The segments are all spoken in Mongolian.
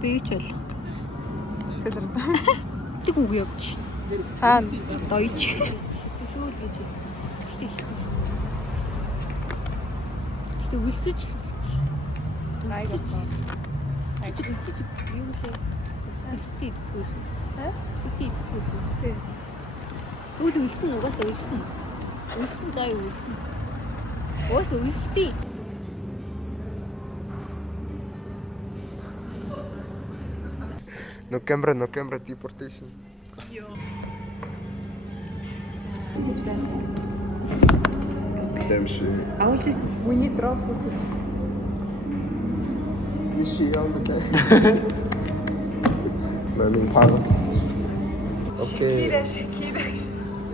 Би ч ойлгох. Цэлэр. Тэг үг явж шин. Аа Доёж. Хэцүү л гэж хэлсэн. Гэтэ үлсэж л. айгаа. Чичиг юу лээ. Хитий идтгүй. Хитий идтгүй. Тэгвэл үлсэн угаасаа үлсэн. Үлсэн заа юу үлсэн. Угаасаа үлстэй. No camera deportation. Damn shit. I will just We need draw photos. Is she on the day? Learning power. Okay. Shakira.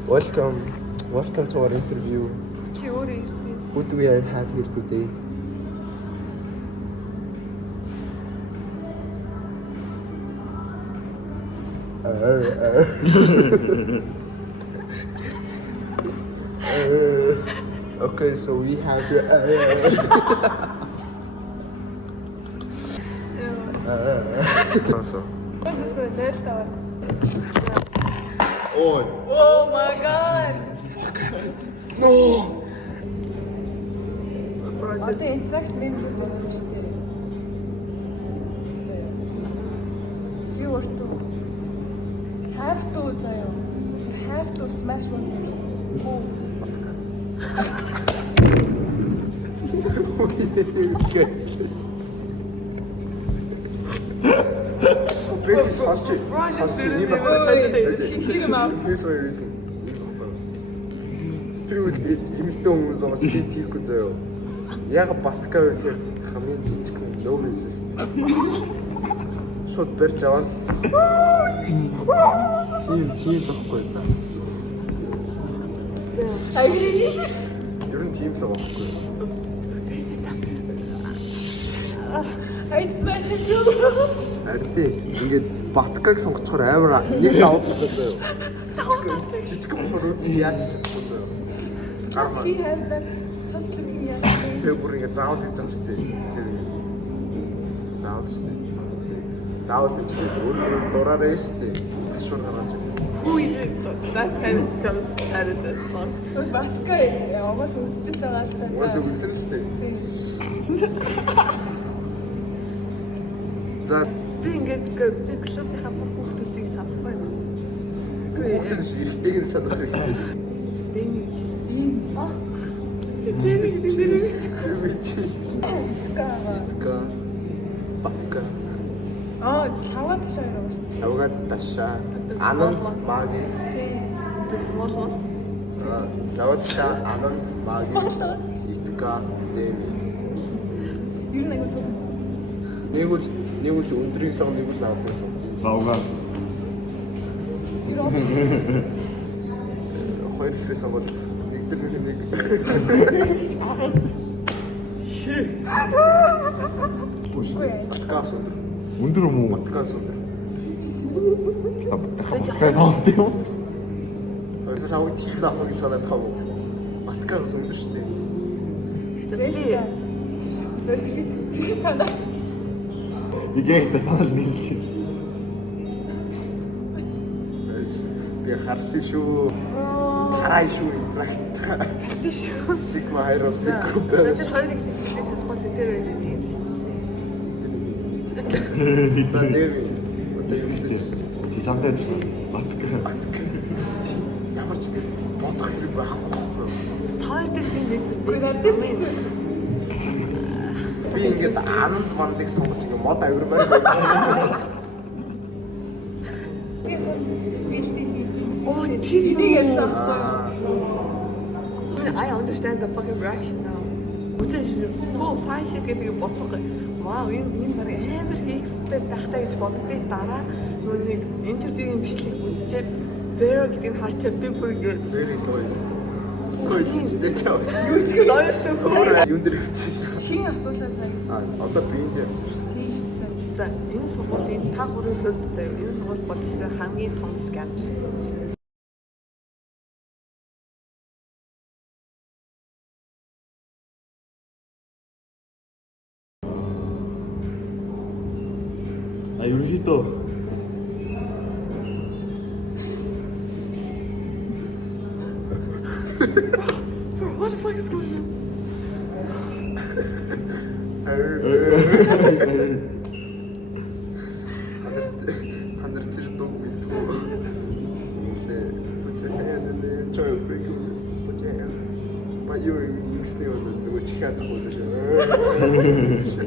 Welcome to our interview. Чи өөрөө ирдээ. Who do we have here today? Okay, so we have here. Also. What is the next one? Oh Oh my god. no! Одоо интеракт мемберээс шүү дээ. You are to have to заяа. Have to smash one first. Бэжис хасч. Ийм байна. Тэрүүл эмэгтэй хүмүүс байгаа чи тийхгүй заяа. Яг батка гэхээр хамгийн жижиг no resist. Шууд барьж аваад. Тийм байхгүй. Ер нь тийм л байгаа байхгүй. I smash it too. Арти ингээд баткаг сонгоцохоор амар нэг даваад байгаа заяа. Жижиг болохоор үгүй яаж чадахгүй заяа. He has that such looking at. Тэр бүр ингээд заавал хийж байгаа шүү дээ. Заавал шүү дээ. Заавал хийж өөрөө дураарай шүү дээ. Ашуур гаргаж. That's kind of becomes status as fun. Батка яваас үзчихэл байгаа л та. Уус үзэн шүү дээ. За Би ингээд би клубийнхаа бүх хүмүүсийг санахгүй байна. хүүхдүүд эргэтэйг нь санах хэрэгтэй. Дэний Батка. Лаваа ташаа яваа шүү дээ. Авгаад таша. Ананд маги. The small ones. Аваад таша ананд маги. Итка дэми. Юу нэг үү? Нэг үл өндрийн сан нэг үл авахсан. Лавга. Хоёр ихээс аваад нэг тэр нэг. Баткаас өндөр. Өндөр юм уу? Баткаас өндөр. Баткаас өндөр юм. Өөр хавь тийм нах гэж санаад хав. Баткаас өндөр шүү дээ. Тэгээ санаа. Игээхтэй санал нийлж байна. Би харсан шүү. Хараа шүү интеракт. Sigma Hero Sigma. Тэр хоёрыг хэлж чадахгүй тэр За нэви. Ти самтай батка. Ямар ч бодох хэрэг байхгүй. хоёр дээр тийм нэг. Үгүй надад ч гэсэн. Би ингээд ананд мандыг сонгож ингээд мод авирмаар байна. Oh, тэр нэг ярьсан байхгүй. I understand the fucking reaction now. Үгүй нөө файн шиг гэдэг боцоо. Вау, энэ баг амар хийхстэй байхтай гэж боддгийг дараа нөө нэг интервьюгийн бичлэг үзчихэд zero гэдгийг харчаад би бүр ингээд Very low. Хөөе тийм чаа. юу ч гэсэн хөө. Юун дээр хвчих. Хин асуулаа сая. Одоо би энэ яасан шүү дээ. Тийм шүү дээ. За энэ сургуулийн та гурийн хувьд заяа энэ сургууль бодсон хамгийн том скам. I ерөнхийдөө What the fuck is going on? Хандар тэр дог мэдгүй. Бүтээний чой break-up. Ба юу ингэснээ нөгөө чихээ захгүй шүү.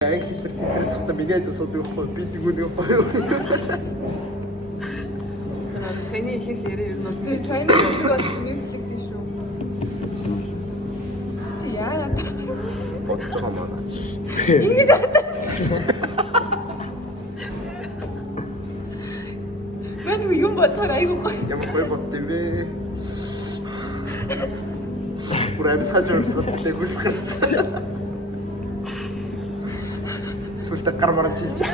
Англи хэлээр тэдрээс хата миний ажил суудаг байхгүй би тэгвэл гоё. За сэний ихэнх яриа ер нь бол Тэгээ сайн нэг бол мэрэгчтэй шүү. Чи яа Бодож байгаа манаач. ингэж бодож. Мэн юм бодохоор айгүй гоё. Ямар гоё боддөө вэ? Бүрэн сажуулсатлаа гүсгэрцээ. Сүлдө гармаар чилж.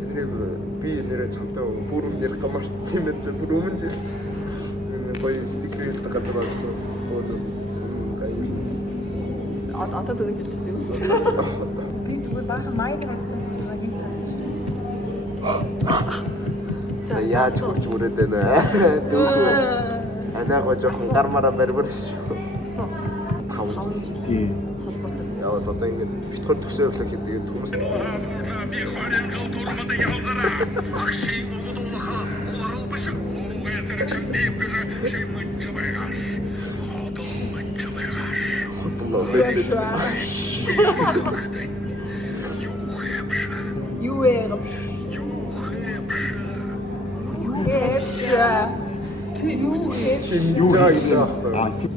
Тэр би нэрээ чамтай бүрэн дээр гамарч юм байна. Бүрэн дээр гоё стикер гэдэг газар болсон. одоо дөгөж хэлдэг. Би зүгээр баахан майг надаас суулгаад нэг цаа. За яаж ч үрээд байна. Анаагаа жоохон гармаараа барбар шүү. Сон. Таван. тий. Холбоотой. Яа одоо ингэж битгаар төсөөлөх гэдэг хүмүүс Би хорин галтуурмад ялзараа ахши угдуулаха хуларалбаш угаасар чимдэв гэр шимэн чабайгаа хото мачабайгаа Юу ээ? чинь юу хийж байгаа вэ? Тийм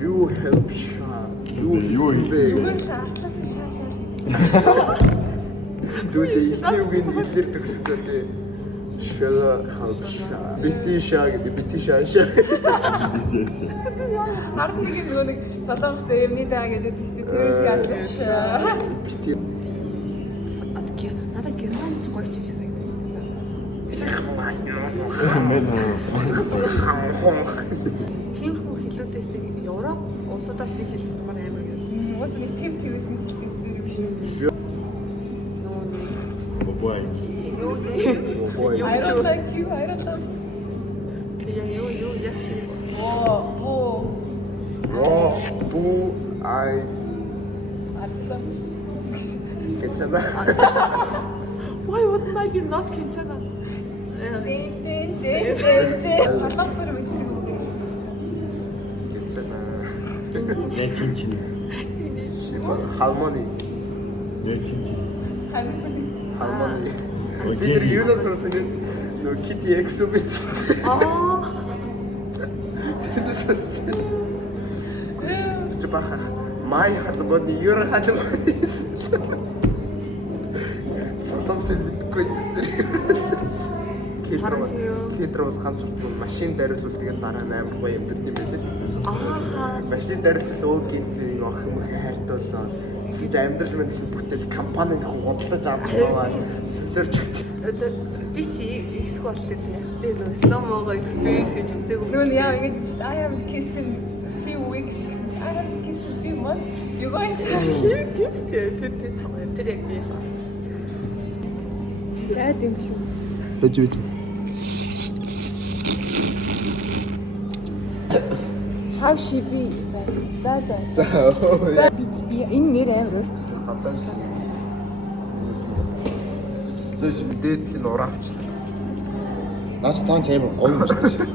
юу help юу хийсэн? Зүгээр сартлаас шаашаа. Дүүтэй юугийн хэлээр төгсөдөө тий. Шала хавшаа. Битишаа гэдэг битишаа. Ард нэг нөгөө нэг солонгос эмний даа гэдэг тийш тэр шиг атлаа. Бити. Надад герман гоё ч юм шиг Мэн тийм хүү хэлүүдээс нэг Европ улсуудаас нэг хэлсэн юмар амар гэсэн. Уус нэг твээс нэг хэлсэн. бобой. Юу нэ? Бой. I don't like you. I don't like. Тэгээ юу яах юм? Оо. Бу ай Арсан. гэчана. Why wouldn't I be not Kintana? Солонгосоор мэддэг юм уу? Гэчана. Нэ чинчин. Шиба халмони. Нэ чинчин. Халмони. Би тэр юунаас сурсан гэж нөө кити эксо бичсэн. Тэр сурсан. Чи баха май халмони юур халмони. Солонгос мэдгүй тэр. Китровс ганц үлдэн машин дариулуулдаг дараа нь амар гоё юмдэрд юм байлээ. Машин дариулж өө гэдэг ах юм хайртуулаа. Эсвэл амьдрал мэндэл бүтэл компаниг худалдаж авчихваа. Сэлэрч. Би чи их болтой тийм. Тэгээ нөө сломого experience гэж үзээгүй. Нүүн яа ингэж шүү. I haven't kissed in few weeks. I haven't kissed in few months. You guys Кист тэр яг би. яа дэмжлээс. Бэж бэж. How she be? За. За. За би энэ нэр амар өөрчлөлт. Гадаас. Зөөш дээд чинь ураавчдаг. Наач таан ч амар гоё юм шиг.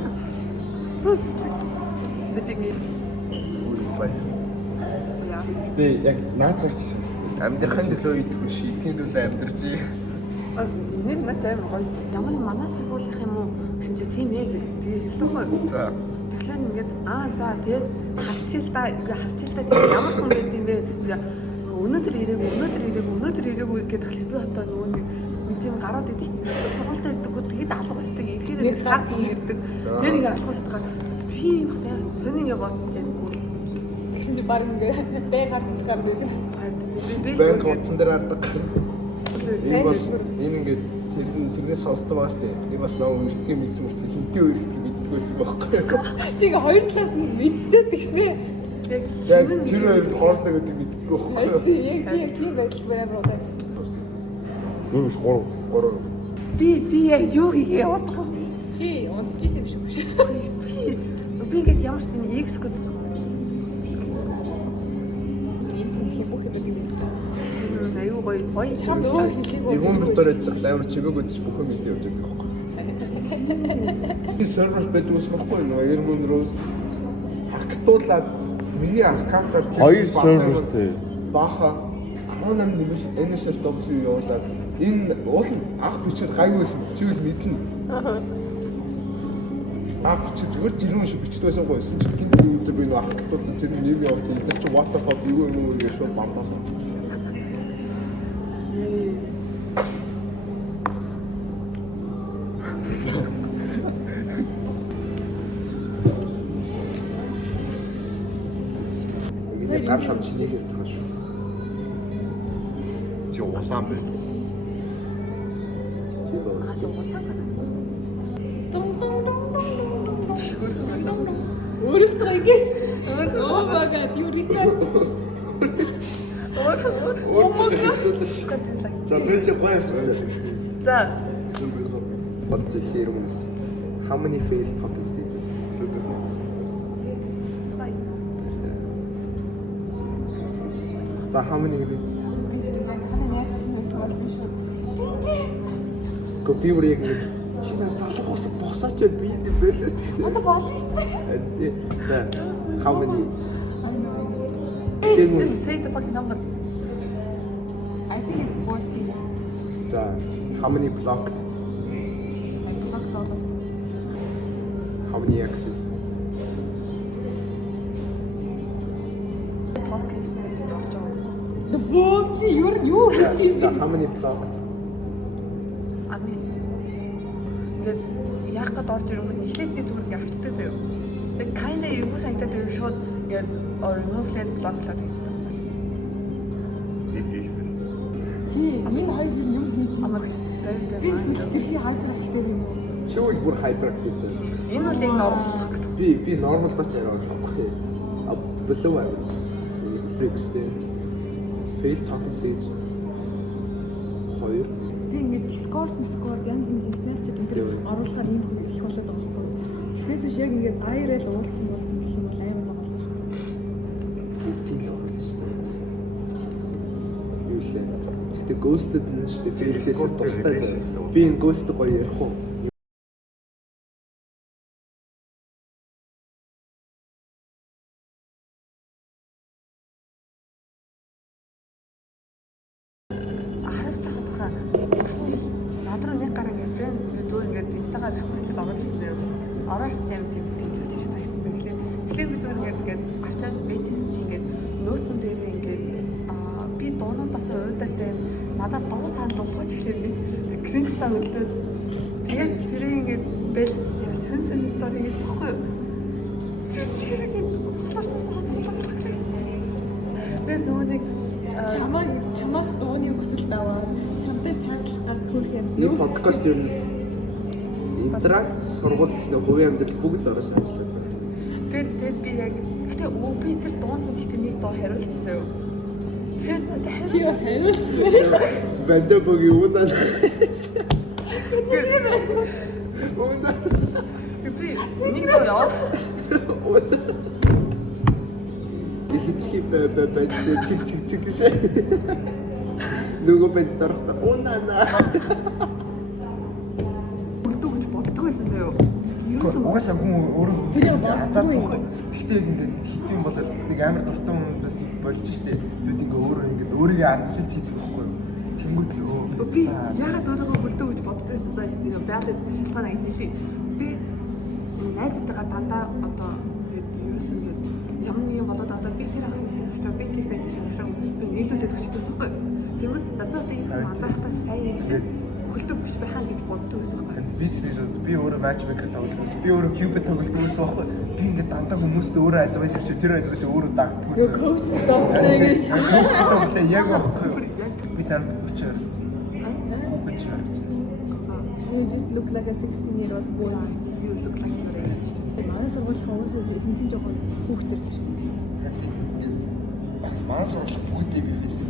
Дэпинг. Full life. Яа. Гэтэ яг наадах шиг. Амьдрахын төлөө идэх шийтгэн төлөө амьдрч. Нэр наач амар гоё. Ямар манай сургуулийнх юм уу? Гэсэн чи тийм ээ гэдэг. Тэгээ хэлсэн гоё. За. Тэгэхээр ингээд за тэгээд харчил та ямар хүн байд юм бэ? Өнөөдөр ирээгүй гэдэг л би одоо нөгөө нэг тийм гараад идэв чинь сургуультай ирдэггүй тэгээд алгуучдаг ирэхээр цаг хүн ирдэг. Тэр ингээ алгуучдаг. Тийм их таа сонингээ бодсож байгагүй. Тэгсэн чи баг ингээ бай гарч гард байдаг. Би Бэнк утсан дээр хардаг. Энэ бас энэ ингээд тэрнээс сонсдог байгаа шүү дээ. Би бас нөө өртгийг мэдсэн мөртлөө хинтээ өртгийг мэддэг байсан байхгүй юу? Чи ингээ хоёр талаас нь мэдчихээд тэгснэ. Яг тэр хоёр хоорондоо гэдэг мэддэг байхгүй юу? Яг тийм байдал баймар удаас. Юу биш 3. би яг юу хийгээ явах вэ? Чи унтчихсан юм шиг биш. Би ингээд ямар ч юм X гэж Энэ тийм бүх юм байдаг юм. аюу гоё Чам өөр хэлийг Нэг хүн дотор яж байгаа амар чимэг үзэж бүх юм мэдээ явж байгаа байхгүй юу? Би сервер байдаг ус баггүй нөө Airmon Rose хактуулаад миний аккаунтаар Хоёр сервертэй. баха 18 нэмэл NSFW явуулаад энэ уул анх бичээд гайгүй байсан. Тэгвэл мэднэ. Анх бичээд зүгээр жирүүн шиг бичдэг байсан гойсон. Чи гинт өдөр би нөө хактуулсан тэр нэм явуулсан. Тэр чи what the fuck юу юм уу гэж шууд бандасан. Ингээд гар шам чинийхээс цааш шүү. Чи улаан биш. Чи бас Өөрөөсөө ингэж oh my god you return. За би чи гоёс. За Бодчих хэрэмнэс. How many failed talking stages? За how many гэдэг? Копи үрийг нэг чи над залгуус босооч би энэ бэлээч. Одоо болно шүү дээ. За how many? just say the fucking number. I think it's 14. За how many blocked? How many axes? The fuck чи юу хийх За how many blocked? Ингээд яах гээд орж ирэх юм эхлээд би зүгээр ингээд авчдаг заяа. Тэг kinda юу санагдаад ирэх шууд ингээд remove-лээд block-лаад хийжтэй. Чи энэ хоёр юм хийх Амаа биш. би сэтгэхий харах хэрэгтэй юм уу? Чи үл бүр hyperactive зэ. Энэ бол яг нормал. Би normal тач яриа болохгүй. А below average. Extreme. Fail talking stage. 2. Би ингээд Discord янз янз Snapchat энэ оруулахаар юм их болоод байгаа юм байна. Тэгснээс биш яг ингээд IRL уулзсан гэх юм бол амар байгаа. Тийм л байна шүү дээ. Юу лээ. Гэтэ ghosted нь шүү дээ. Fail-ээс тустай заа. Би энэ ghost гоё ярих уу? Надруу нэг гараг фрэнд дүүр ингээд инстаграм реквестэд ороод ирсэн заяа. Ороод ч юм тийм тийж санагдсан гэхлээр. Тэгэхээр би зүгээр ингээд авчаад бэжсэн чи ингээд нөтөн дээр ингээд би дуунуудаас уйдаатай надад дуу санал болгож ихлээр би кринжтаа өлөөд тэгээд тэрийг ингээд бэлж юм сөн стори хийж сохгүй. Тэр чигээр ингээд халаарсан саасаа. Тэгээд нөгөө нэг чамаас дууны хүсэлт аваа. Чамтай чангалах гад хөрх юм. Энэ подкаст юу интеракт сургууль гэсэн хувийн амьдрал бүгд ороос ажиллаад байна. Тэгээд би яг гэтээ би тэр дуунд гэхдээ нэг дуу хариулсан заяа. Тэгээд Чи бас хариулсан. Вандабог юу даа. би нэг дуу яа. Ихтгэх бай цэг гэж. Нөгөө бод дорохта унана. Бүрдүү гэж боддог байсан заяа. Угаасаа хүн өөрөө Тэр боддоггүй. Гэхдээ ингээд хитэн бол нэг амар дуртай хүн бас болж штэ. Бид ингээ өөрөө ингээд өөрийгөө анализ хийх байхгүй юу? Тэнгүүд л Би ягаад өөрийгөө бүрдүү гэж боддог байсан заяа. Нэг байгаад шалтгаан хэлээ. би найзтайгаа дандаа одоо ерөөс ингээд ямар нэг юм болоод одоо би тэр ах юм санагдаа би тэр байдаг санагдаа би нийлүүлээд өгчтэй байхгүй. Тэгвэл за би одоо энэ анзаарахтаа сайн юм чинь хөлтөг биш байхаа гэж боддог гэсэн байхгүй. Би өөрөө матчмейкер тоглож би өөрөө кьюб тоглож байсан байхгүй. Би ингээд дандаа хүмүүст өөрөө адвайс өгч тэр адвайс өөрөө дагдаг. Your coach stop гэж. Яг байхгүй. Би танд хүчээр. You just look like a 16-year-old boy. You look like your age. Манай сургууль хүмүүсээ ихэнх жоохон хүүхдэр л шүү дээ. Маань сургууль бүгд бий байсан.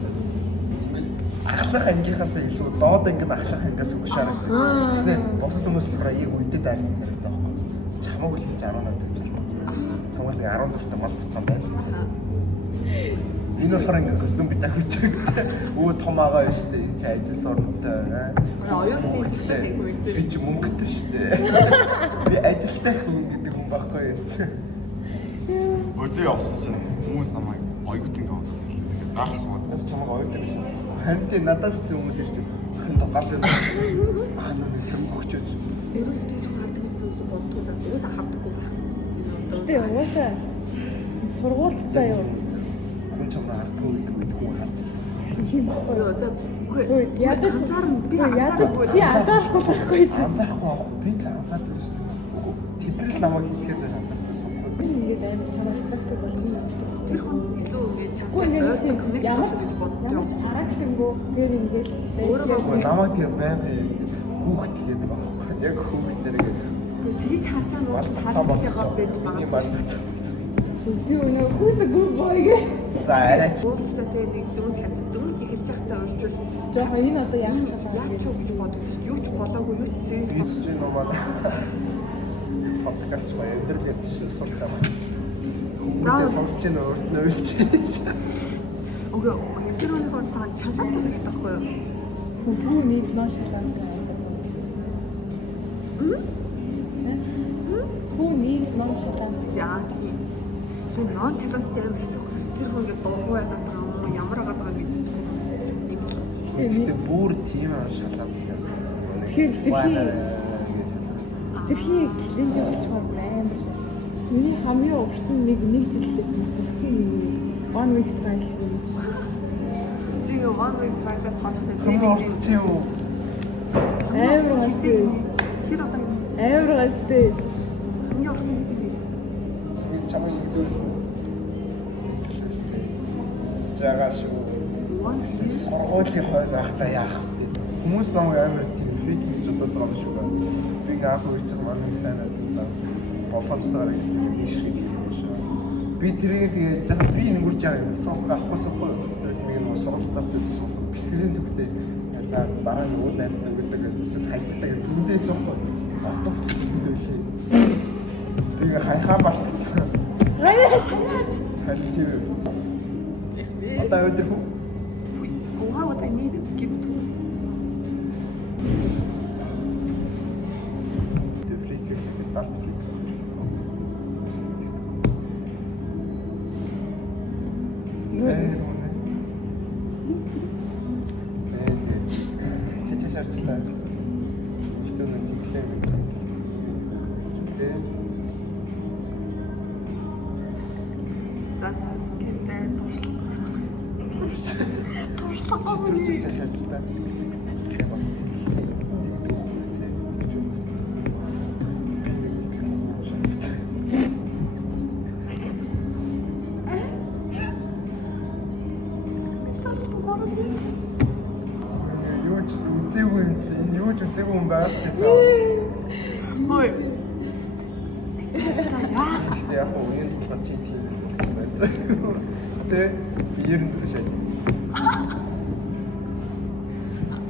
Ахлах ангийнхаас илүү доод ангид ахлах ангиас өгшөөр. Тэснэ бос хүмүүс болохоор яг үедээ дайрсан зэрэгтэй байхгүй. Чамаг л хийж 18 гэж байна. Чамаг л 14 та мал буцаан байна. Энэ болохоор ингээд костюм битах үчиг. Өө том агаа байна шүү дээ. Энд чи ажил сурнтай. Оюутны хэлтэй. Би ч мөнгөтэй шүү дээ. Би ажилтай хүн гэдэг хүн байхгүй юм чи. Өдөө явсан чинь хүмүүс намайг ойгот ингэ аваад. Гаалсан. Чамаг оюутан гэж. Харин тий надаас хүмүүс ирж байна. Гал байна. Ахна нэг юм өгчөөж. Ерөөсөө тийч хардаг хүмүүс боддог зав. Ерөөсөө хардаггүй байх. Тэ уусаа сургууль заяа. Хүн чамаа хардгүй гэдэг хүн харж. Юу за Үгүй ядаж анзаарна би ядаж чи анзаарахгүй байхгүй. Анзаарахгүй авах. Би ч анзаардаг шүү дээ. Тэд нар л намайг хэлхээс анзаардаг шүү. Би ингээд амар чамаа attractive болж байна. тэр хүн илүү ингээд Үгүй ингээд ямар ч арагшингөө тэр ингээд Өөрөө намайг тийм байнга хүүхэд гэдэг аахгүй. Яг хүүхэд нэр ингээд тэрийг харж байгаа нь харж байгаа байж миний байгаа. балбац. тэр өнөө who's a good boy гэ. За арайч. Уулзаа тэгээ нэг дөнгөж хязгаар дөнгөж эхэлж байхдаа өөрчүүл Жохоо энэ одоо яах вэ? яаж ч гэж боддог. Юу ч болоогүй юу ч serious Би ч юм уу подкаст ба өдөр л ярьж сурч байгаа. Хүмүүс сонсож байна өөрт нь уйлж байна. Окей, тэр үнийг орцоо чалаад байх таахгүй юу? Who needs no шалан. Who needs no шалан. Яа тийм. Тэр нон чалаад юм хэцүү. Тэр хүн ингээд дуугүй байгаад байгаа юм уу? Ямар агаад байгаа гэж хэлдэг. Гэтэ бүр тийм шалаад байна. Тэрхий клинж болчихоор амар л. Миний хамгийн урт нь нэг жилээс мөрсөн юм. One week trial юм. Чи юу one week trial-аас хойштой. Хүн урт чи юу? Амар хэцүү. Тэр одоо Амар хэцүү. миний урт нь гэдэг. Би чамайг ингэдээс жагаа шүү. Сургуулийн хойд байхдаа яах вэ? Хүмүүс намайг амар тийм фейк гэж бодоод байгаа юм шиг байна. Би анх үеч манай сайн азанда боломжтой гэсэн юм биш шиг юм шиг. Би тэрийг тэгээ жаа би нэнгүрж байгаа юм. Буцаахгүй авахгүйсэхгүй. Нэг нь сургалтаар зүгсэн. Бэлтгэлийн зүгтээ за дараа нь өөр найзтай өгдөг гэсэн хайцдаг зүндээ зоохгүй. Отогч зүндээ лээ. Би хайхаа барцсан. Харин тийм. Одоо өдөр хөө What I needed to give to the freak dark freak. Чичээ шаардлаа. Хитэн нэг тийклээ. за гэдэг туршлага. Чичээ шаардлаа. Бас тийклээ. Юу ч үзээгүй юм чи энэ юу ч үзээгүй юм байна шүү дээ. Хөөе. Гэтэ яг хөө үеийн болохоор чи тийм юм байна. Тэ биер нь биш ажи.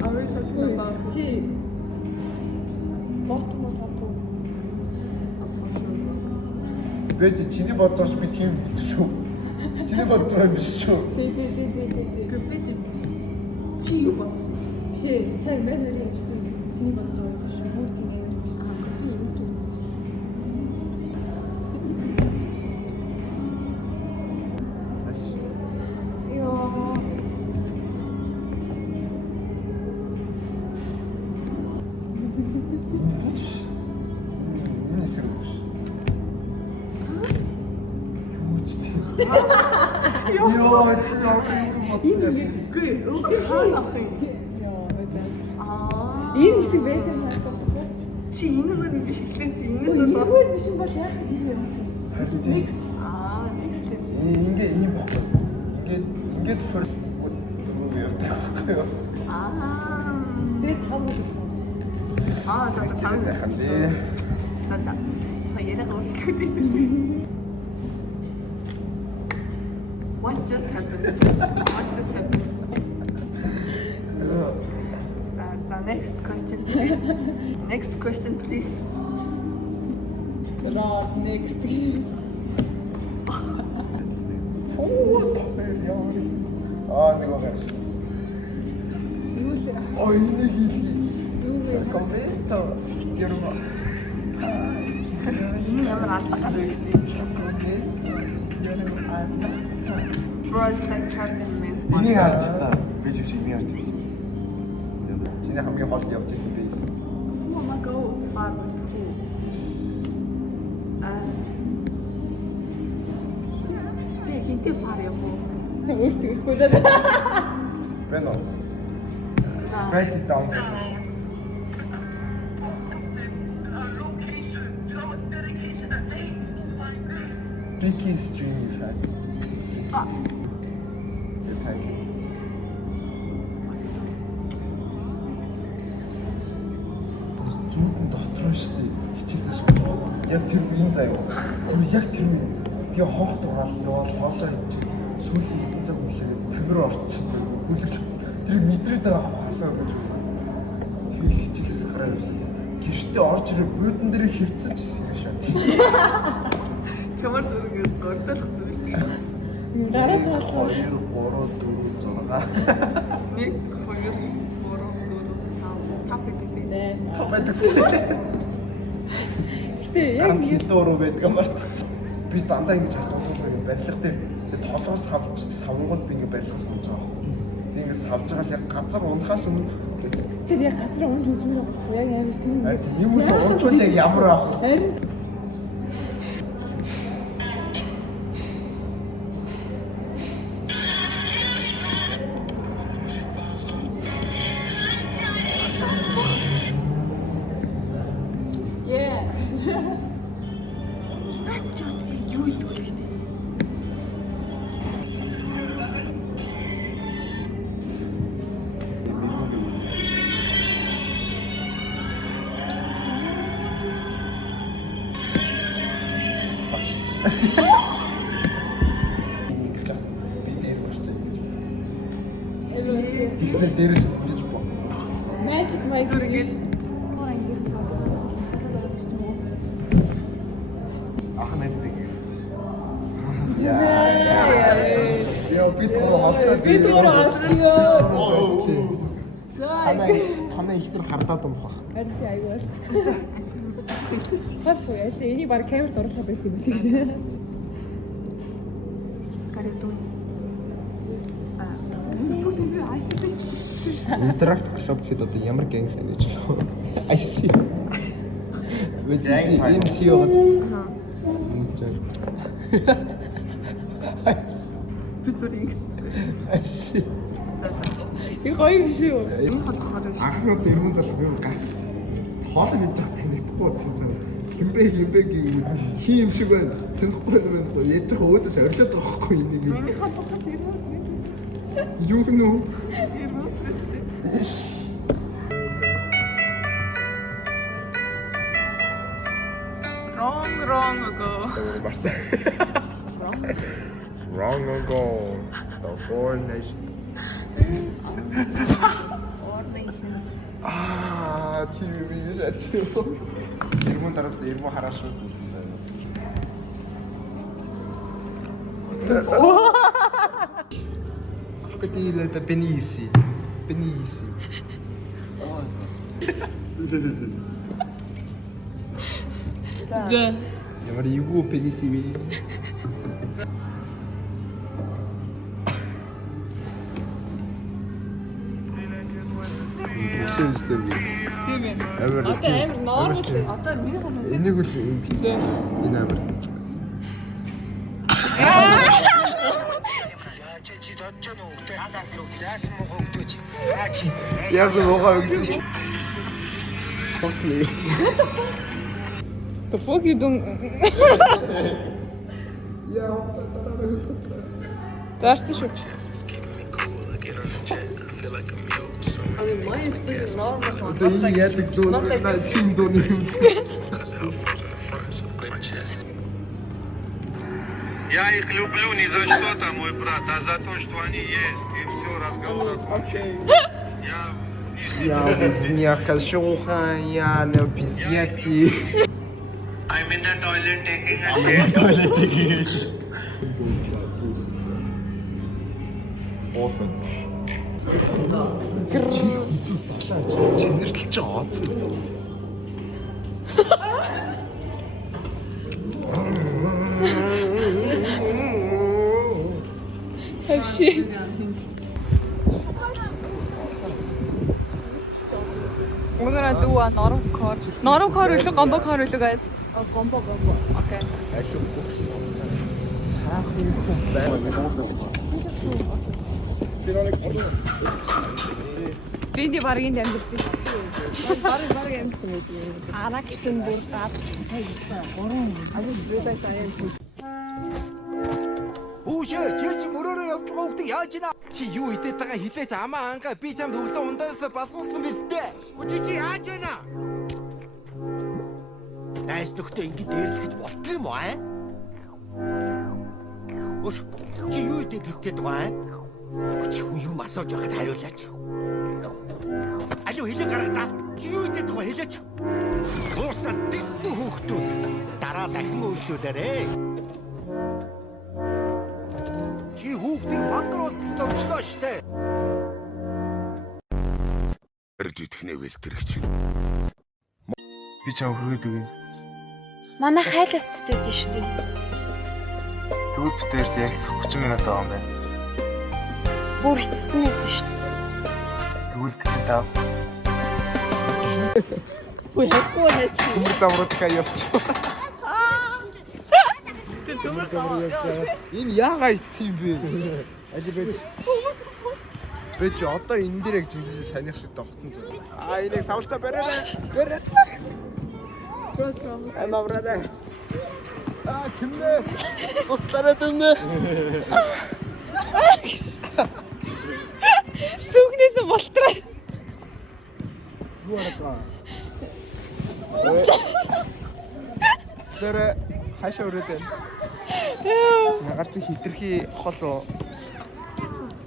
Are we talking about Чи ботмо тапуу. Би чиний бодож байгаа би тийм бид шүү. Чиний бодож байгаа биш шүү. Гэвч чи юу бодсон? Биш сайн мэнэр ярьсан. Чиний бодож байгаа юм шүү. Бүр тийм амар. Би юу бодсон? Йоо. Йоо чи яа. Үгүй өөдөө хаана авах юм? Яа, за. Аа. Энэ хэсэг байдаг юм байна. Чи энэгээр ингэ шиглэж чи Энэ энэс одоо. бол биш юм бол яах гэж юм. Next. Аа, next. Ингээ ийм бохгүй. Ингээд first movie явдаг. Аа. Тэгээд тав гэсэн. Аа, за чамд Яхан тий. надаа. Та яриаг уушлах гэдэг. What just happened? What just happened? The next question, please. Next question, please. Раа, next. Нэг багш. Юу л Ой нэг хийх. юу вэ? Комменто. Яруу. Ямар албатай вэ? Bros like traveling means Энийг харж та. Би ч энийг харж байсан. Чиний хамгийн хол явж исэн би. Mama go far with who? Би хинтээ far явуу. Өөртөө их хүлээд. Бэнэ. Spread it down. Location. How much dedication that takes. Oh my goodness. Tricky stream fact. Fast. Thank you. Зүүн дотроо штэ хичээлдээ сууж байгаа. Яг тэр үеийн заяа. Гүр яг тэр үе. Тэгээ хоох дугаал яваад хоолоо хийж сүүлийн хэдэн цаг үлээ тамир орчихсон заяа. Хүлээж тэр мэдрээд байгаа хоолоо гэж. Тэгээ хичээлээс гараа явсан. Гэртээ орж ирээ буудан дээр хөвцөж ирсэн юм шээ. Чамар зүрх гордолох зүйл. Гараа тоолсон. 2 3 4 6 1 2 3 4 5 Нэ. гэдэг. Гэтэ яг яг ингэ хилдөө байдаг юм мартчихсан. Би дандаа ингэж хатуулдаг юм барилга дээр толгоос савнгууд би ингэ барилга савж байгаа байхгүй. Би ингэ савж байгаа л яг газар унахаас өмнө гэсэн. тэр яг газар унж үзмээр байгаа байхгүй яг амар тэнийг. Юм уу унчвал яг ямар аах вэ? Харин Yeah. Юу идвэл Дисней дээрээс бич боо. Magic Mike зүргээд Ах найддаг. Яа. Яа бид гоо холтой Бид гурав аашгүй. Танаа ихтер хардаад умах. Харин тий аюул. Хас яаш энийг баг камерт оруулах байсан юм биш үү? гаритун. Интеракт клуб хэд одоо ямар гэнг санаж лөө. IC. Үгүй энэ CEO-д. Би зүрийг IC. И гоё биш үү? энэ хатгаар Анхнууд ирмэн залах юм гарч. Хоолой хийж явах танигдахгүй болсон цаас. Химбэ гин хин юм шиг байна. Танихгүй байна. Яаж яах өөдөөс орилоод байгаа хгүй энийг. энэ хатгаар Юу гэнэ? ирмэ президент. Wrong ago. Wrong ago. The foreign nation. TV sätts. Ирмэн дараад ирмэн хараад шүү. Crocodile это Benici. Benici. Да. Ямар юу Benici вэ? Тийм Тийм ээ. амар. Одоо амар нормал. Одоо миний хол Энийг үл энэ амар. Яасан муугаа өгдөг. Fuck me. The fuck you doing? Даарсан шүү. Мой ихтэй нормал. Одоо энэ яадаг дуу тийм дууны юм. Я их люблю не за что-то, мой брат, а за то, что они есть. И все, разговор окончен. Я не хочу, я не пиздети. I'm in the toilet taking a shit. Офен. Чинэртэл ч ооцсон. Тавши. Өнөөдөр дүү норов кор. Норов кор үлээ гомбо кор үлээ guys. Гомбо. Окей. Ашиг бокс. Саахан хүн байна. Бинди баргийн амьддаг. Бараг амьдсан мэт юм. Арагшсан бүр даа. Гурван. Агуу зүйлээ саяхан. Хүүшээ чи ч мөрөөрөө явж байгаа хүүхдээ яаж ийна? Чи юу идээд байгаа хилээч амаа ангаа би чамд өглөө ундаас басгуулсан бэлтээ. Үгүй чи яаж ийна? Найс нөхдөд ингэ дээрлэхэж болтго юм аа? Өш чи юу идээд төвчээд байгаа юм? Чи юу асууж байхад хариулаач. Алуу хэлэн гарах та. Чи юу идээд байгаа хэлээч. Уусан дэдэн хүүхдүүд дараа дахин үйлчлүүлээрэй. Чи хүүхдийг мангар болтол зовчлоо штэ. Ирж итгэнэ бэлтэрч. Би чам хөргөд үгүй. Манай хайлаас төдөөд нь шүү дээ. Тэгвэл битээрд ярилцах 30 минут байгаа юм байна. Бүр эцэстэн байсан шүү дээ. Тэгвэл 45. Үгүй хэвгүй нэ чи. Төмөр замруу дахиад явчих. Энэ яагаад ицсэн бэ? Али бэж. Бэж одоо энэ дээрээ жинхэнэ санийх шиг тогтсон зү. Энийг савлцаа бариарай. Бариарай. Амавраа. Кимнэ? Устараа дэмнэ. Зүгнээс болтраа. Юу арга? Сэр хашаа өрөөд байна. Нагаар чи хитрхи хол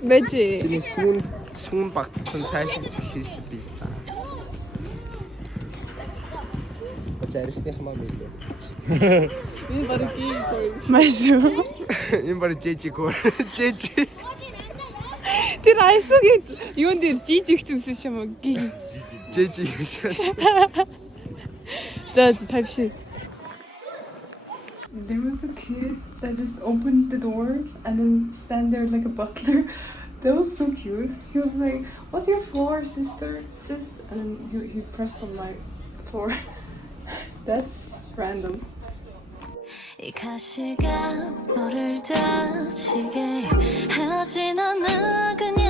Бэжи. чиний сүүн багтсан цаашиг хийсэн би та. Зарихтайх маа мэдээ. Энэ барыг ий. Машуу. Энэ баг жижи гоо. Жижи. Тэр айсуугийн юун дээр жижиг юмсэн юм уу? Жижи шээ. За тавши. There was a kid that just opened the door and then stand there like a butler. That was so cute. He was like, "What's your floor, sister? Sis?" And then he pressed on my floor. That's random. 이 가시가 너를 다치게 하진 않아 그냥